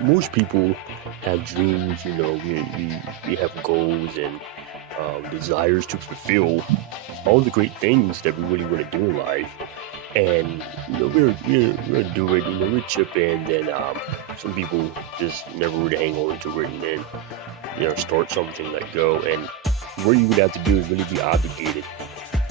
Most people have dreams. We have goals and desires to fulfill all the great things that we really want to do in life. And we're do it. We chip in. Then some people just never really hang on to it, and then start something, let go. And what you would have to do is really be obligated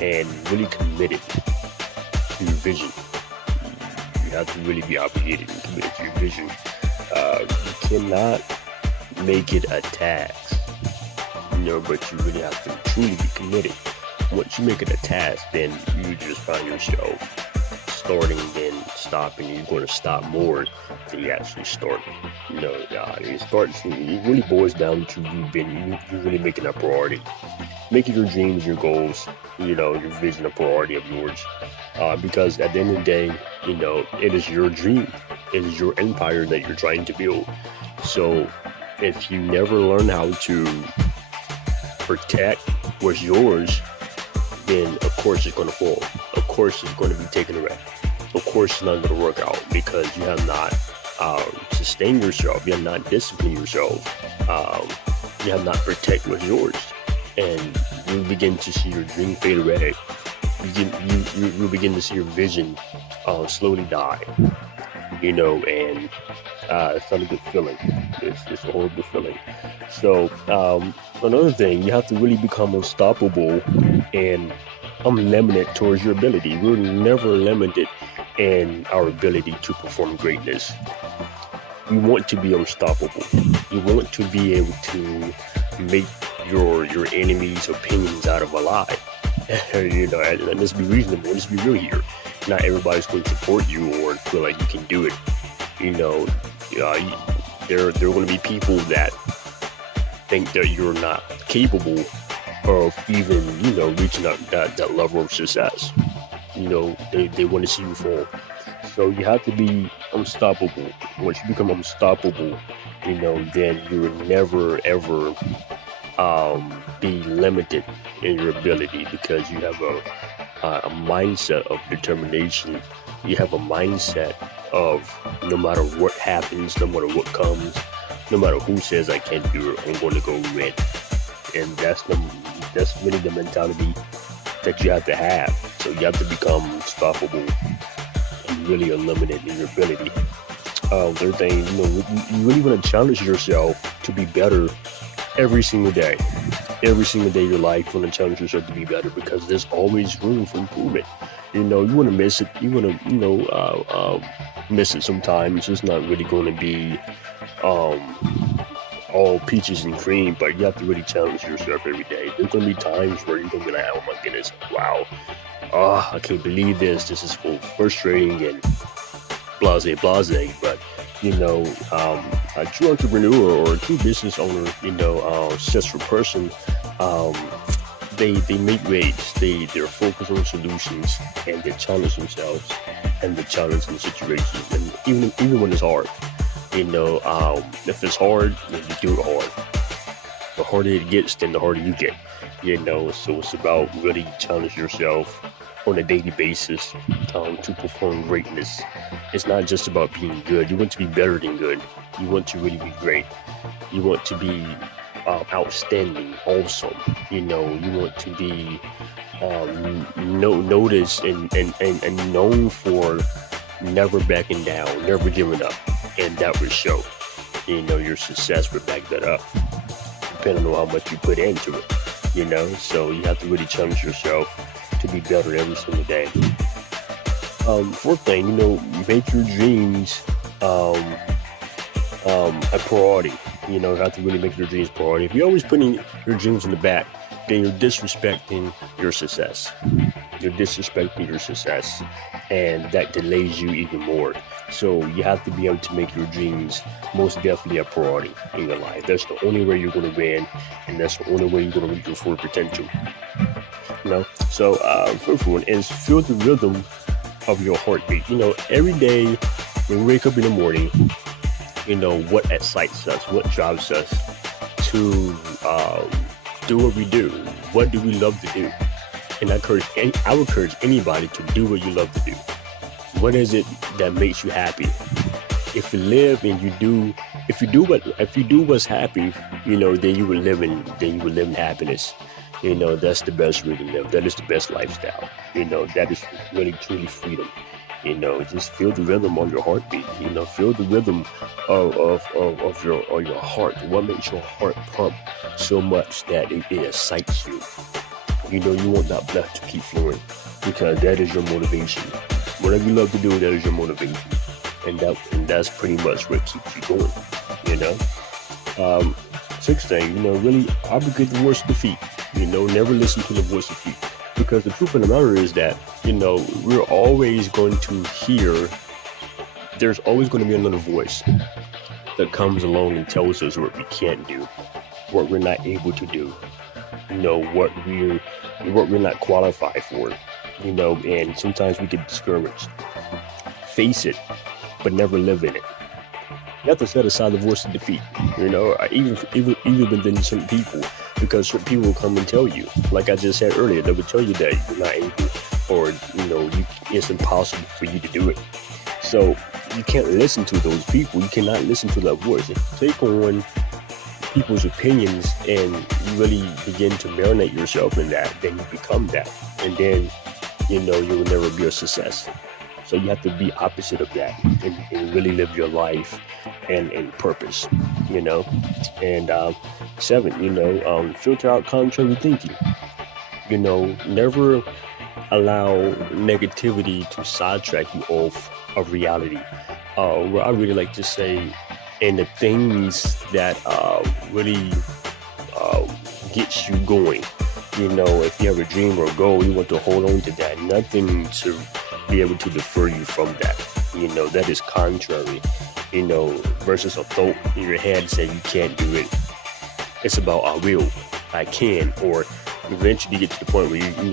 and really committed to your vision. You have to really be obligated and committed to your vision. You cannot make it a task, but you really have to truly be committed. Once you make it a task, then you just find yourself starting, then stopping. You're going to stop more than you actually start. It really boils down to you really making a priority, making your dreams, your goals, your vision a priority of yours. Because at the end of the day, it is your dream. It is your empire that you're trying to build. So if you never learn how to protect what's yours, then of course it's going to fall. Of course it's going to be taken away. Of course it's not going to work out because you have not sustained yourself. You have not disciplined yourself. You have not protected what's yours. And you begin to see your dream fade away. You begin to see your vision slowly die. And it's not a good feeling. It's a horrible feeling. So another thing, you have to really become unstoppable and unlimited towards your ability. We're never limited in our ability to perform greatness. You want to be unstoppable. You want to be able to make your enemy's opinions out of a lie. And let's be reasonable. Let's be real here. Not everybody's going to support you or feel like you can do it. There are going to be people that think that you're not capable of even, reaching that level of success. They want to see you fall. So you have to be unstoppable. Once you become unstoppable, then you will never ever be limited in your ability because you have a mindset of determination. You have a mindset of no matter what happens, no matter what comes, no matter who says I can't do it, I'm going to go win. And that's really the mentality that you have to have. So you have to become unstoppable and really unlimited in your ability. Third thing, you really want to challenge yourself to be better every single day. Every single day of your life, you want to challenge yourself to be better because there's always room for improvement. You want to miss it. You want to, miss it sometimes. It's not really going to be all peaches and cream, but you have to really challenge yourself every day. There's going to be times where you're going to be like, oh my goodness, wow, I can't believe this. This is so frustrating and blase. But a true entrepreneur or a true business owner, successful person, they make waves. They're focused on solutions and they challenge themselves and they challenge the situations. And even when it's hard, if it's hard, then you do it hard. The harder it gets, then the harder you get. So it's about really challenge yourself on a daily basis to perform greatness. It's not just about being good. You want to be better than good. You want to really be great. You want to be outstanding, awesome. You want to be noticed and known for never backing down, never giving up. And that would show. Your success would back that up, depending on how much you put into it. So you have to really challenge yourself to be better every single day. Fourth thing, make your dreams a priority. You have to really make your dreams priority. If you're always putting your dreams in the back, then you're disrespecting your success. You're disrespecting your success, and that delays you even more. So you have to be able to make your dreams most definitely a priority in your life. That's the only way you're going to win, and that's the only way you're going to reach your full potential. So first one is feel the rhythm of your heartbeat. Every day when we wake up in the morning, what excites us, what drives us to do what we do. What do we love to do? And I would encourage anybody to do what you love to do. What is it that makes you happy? If you live and if you do what's happy, then you will live in happiness. That's the best way to live. That is the best lifestyle. That is really truly freedom. Just feel the rhythm of your heartbeat. Feel the rhythm of your heart. What makes your heart pump so much that it excites you? You want that blood to keep flowing because that is your motivation. Whatever you love to do, that is your motivation, and that's pretty much what keeps you going. You know. Sixth thing, really advocate the voice of defeat. Never listen to the voice of defeat. Because the truth of the matter is that, we're always going to hear, there's always going to be another voice that comes along and tells us what we can't do, what we're not able to do, what we're not qualified for, and sometimes we get discouraged. Face it, but never live in it. You have to set aside the voice of defeat, even within certain people, because certain people will come and tell you, like I just said earlier, they will tell you that you're not able, or, it's impossible for you to do it. So you can't listen to those people. You cannot listen to that voice. If you take on people's opinions and you really begin to marinate yourself in that, then you become that. And then, you will never be a success. So you have to be opposite of that and really live your life and purpose, And 7, filter out contrary thinking. Never allow negativity to sidetrack you off of reality. What I really like to say, and the things that really gets you going. If you have a dream or a goal, you want to hold on to that. Nothing to be able to defer you from that. That is contrary, versus a thought in your head saying you can't do it. It's about I will, I can, or eventually you get to the point where in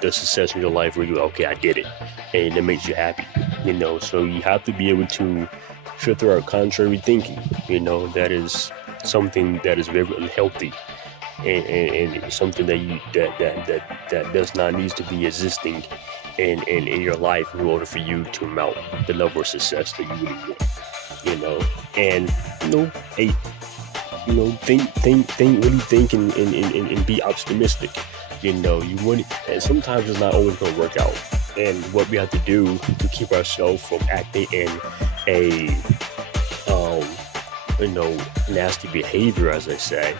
the success in your life where okay, I did it, and it makes you happy. So you have to be able to filter out contrary thinking. That is something that is very unhealthy. And something that does not need to be existing in your life in order for you to mount the level of success that you really want. And hey, think and be optimistic. You want, and sometimes it's not always going to work out. And what we have to do to keep ourselves from acting in a nasty behavior, as I say.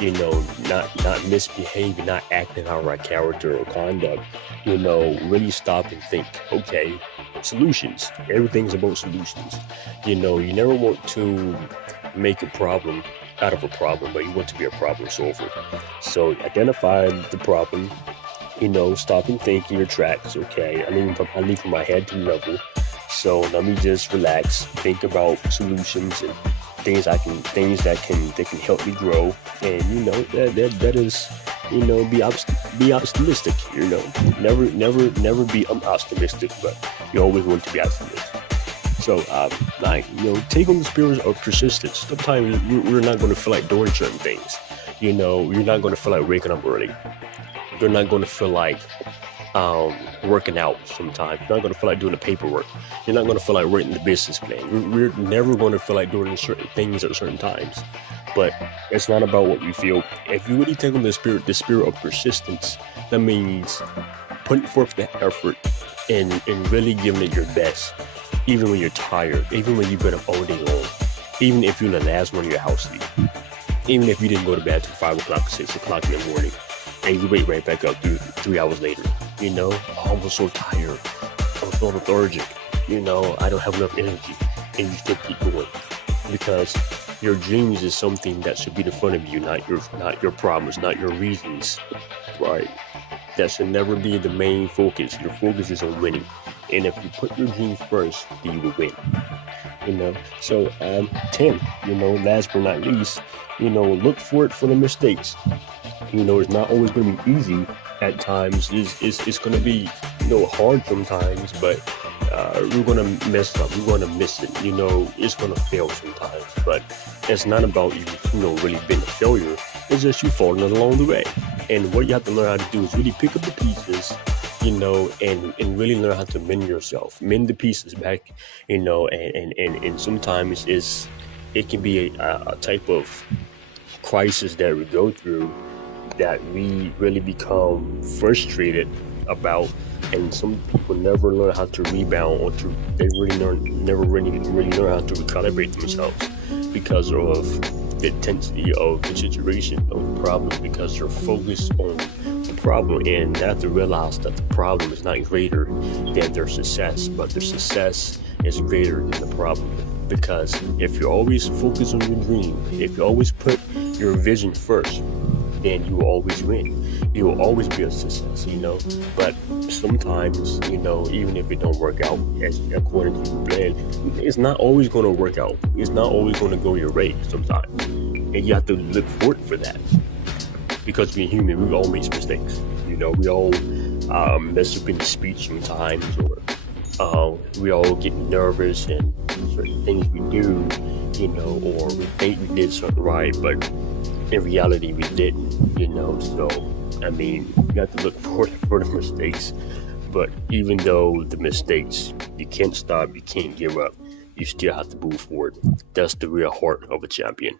Not misbehaving, not acting out our character or conduct, really stop and think, okay, solutions. Everything's about solutions. You never want to make a problem out of a problem, but you want to be a problem solver. So identify the problem, stop and think in your tracks, okay, I need from my head to level. So let me just relax, think about solutions and things that can help me grow, and that is be optimistic. Never be unoptimistic, but you always want to be optimistic. So 9, take on the spirit of persistence. Sometimes we're not going to feel like doing certain things. You're not going to feel like waking up early. You're not going to feel like working out sometimes. You're not going to feel like doing the paperwork. You're not going to feel like writing the business plan. We're never going to feel like doing certain things at certain times. But it's not about what we feel. If you really take on the spirit of persistence, that means putting forth the effort and really giving it your best, even when you're tired, even when you've been up all day long, even if you're the last one in your house sleep, even if you didn't go to bed till 5 o'clock, 6 o'clock in the morning, and you wake right back up 3 hours later. I was so tired. I was so lethargic. I don't have enough energy, and you still keep going because your dreams is something that should be in front of you, not your problems, not your reasons, right? That should never be the main focus. Your focus is on winning, and if you put your dreams first, then you will win. So 10. Last but not least, look for the mistakes. It's not always going to be easy. At times, it's going to be hard sometimes, but we're going to mess up. We're going to miss it. It's going to fail sometimes, but it's not about you really being a failure. It's just you falling along the way. And what you have to learn how to do is really pick up the pieces, and really learn how to mend yourself, mend the pieces back, and sometimes it can be a type of crisis that we go through that we really become frustrated about, and some people never learn how to rebound, or never really learn how to recalibrate themselves because of the intensity of the situation of the problem, because they're focused on the problem and they have to realize that the problem is not greater than their success, but their success is greater than the problem. Because if you always focus on your dream, if you always put your vision first, then you will always win. You will always be a success, But sometimes, even if it don't work out as according to your plan, it's not always going to work out. It's not always going to go your way sometimes. And you have to look forward for that. Because being human, we all make mistakes. We all mess up in speech sometimes, or we all get nervous and certain things we do, or we think we did something right, but in reality we didn't, so you have to look forward for the mistakes. But even though the mistakes, you can't stop, you can't give up, you still have to move forward. That's the real heart of a champion.